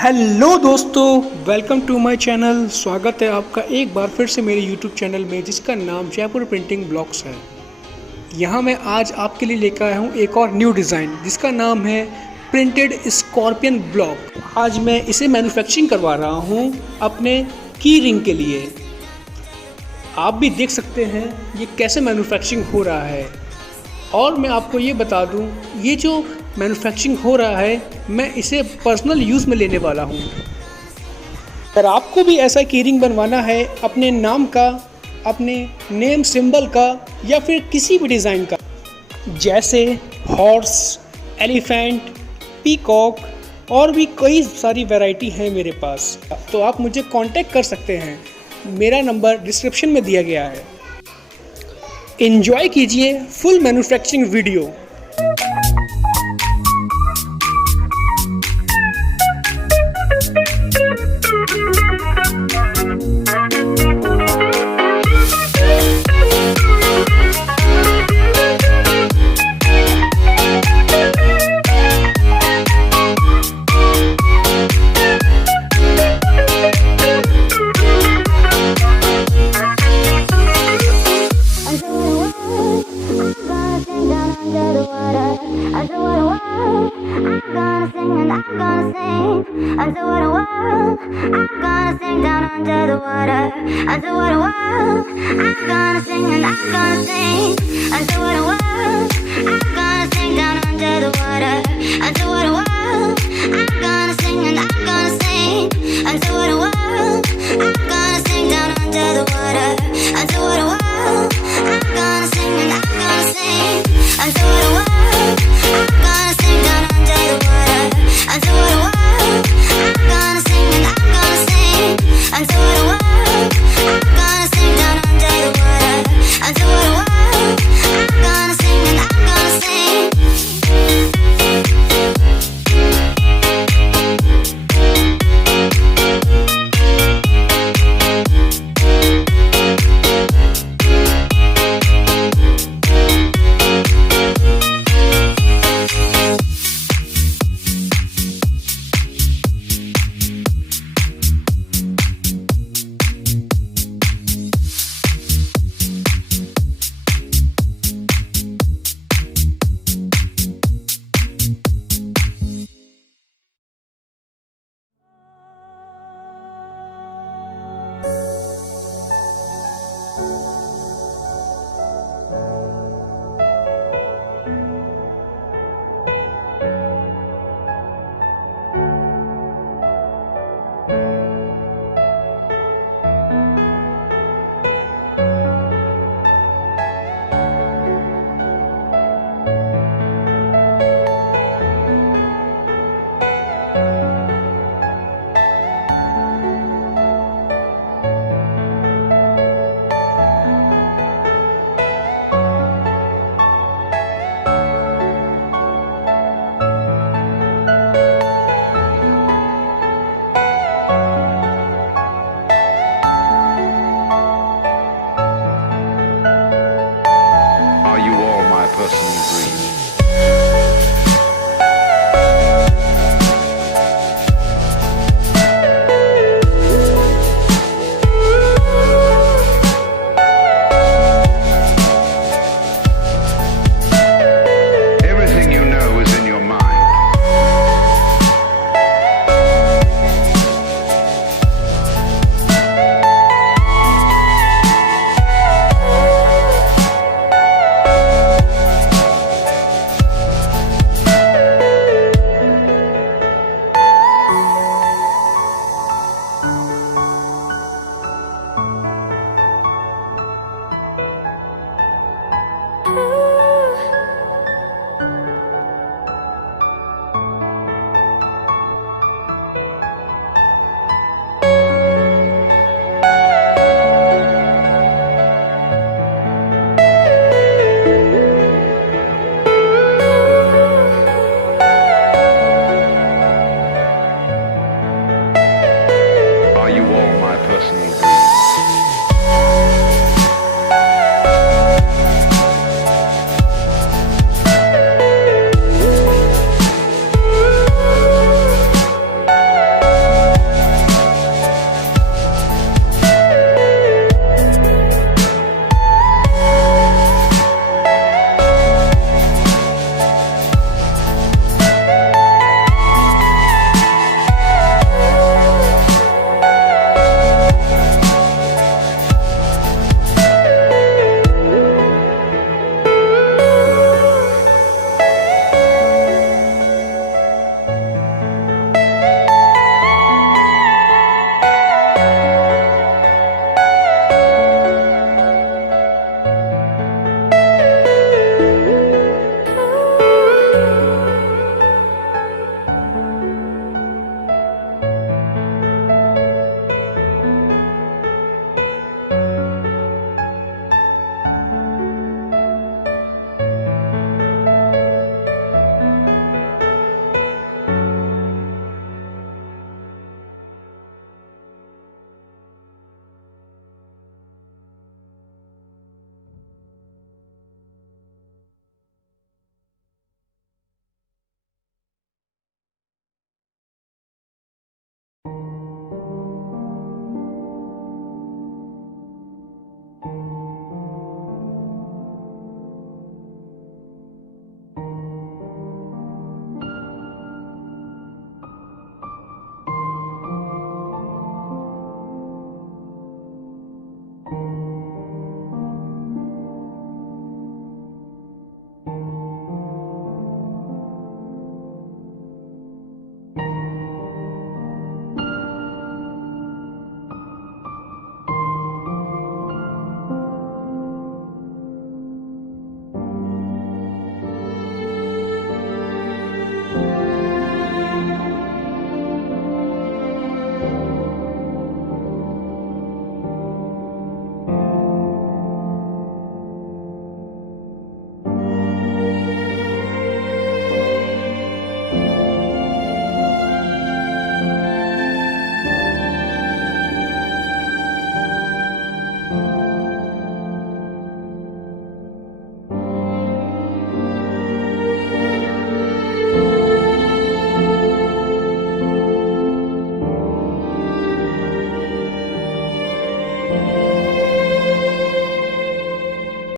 Hello दोस्तों, welcome to my channel. स्वागत है आपका एक बार फिर से मेरे यूट्यूब चैनल में, जिसका नाम जयपुर प्रिंटिंग ब्लॉक्स है। यहाँ मैं आज आपके लिए लेकर आया हूँ एक और न्यू डिज़ाइन, जिसका नाम है प्रिंटेड स्कॉर्पियन ब्लॉक। आज मैं इसे मैन्युफैक्चरिंग करवा रहा हूँ अपने की रिंग के लिए। आप भी देख सकते हैं ये कैसे मैन्युफैक्चरिंग हो रहा है। और मैं आपको ये बता दूँ, ये जो मैन्युफैक्चरिंग हो रहा है, मैं इसे पर्सनल यूज़ में लेने वाला हूँ। अगर आपको भी ऐसा कीरिंग बनवाना है अपने नाम का, अपने नेम सिंबल का, या फिर किसी भी डिज़ाइन का, जैसे हॉर्स, एलिफेंट, पीकॉक और भी कई सारी वैरायटी है मेरे पास, तो आप मुझे कांटेक्ट कर सकते हैं। मेरा नंबर डिस्क्रिप्शन में दिया गया है। एंजॉय कीजिए full manufacturing video. Are you all my personal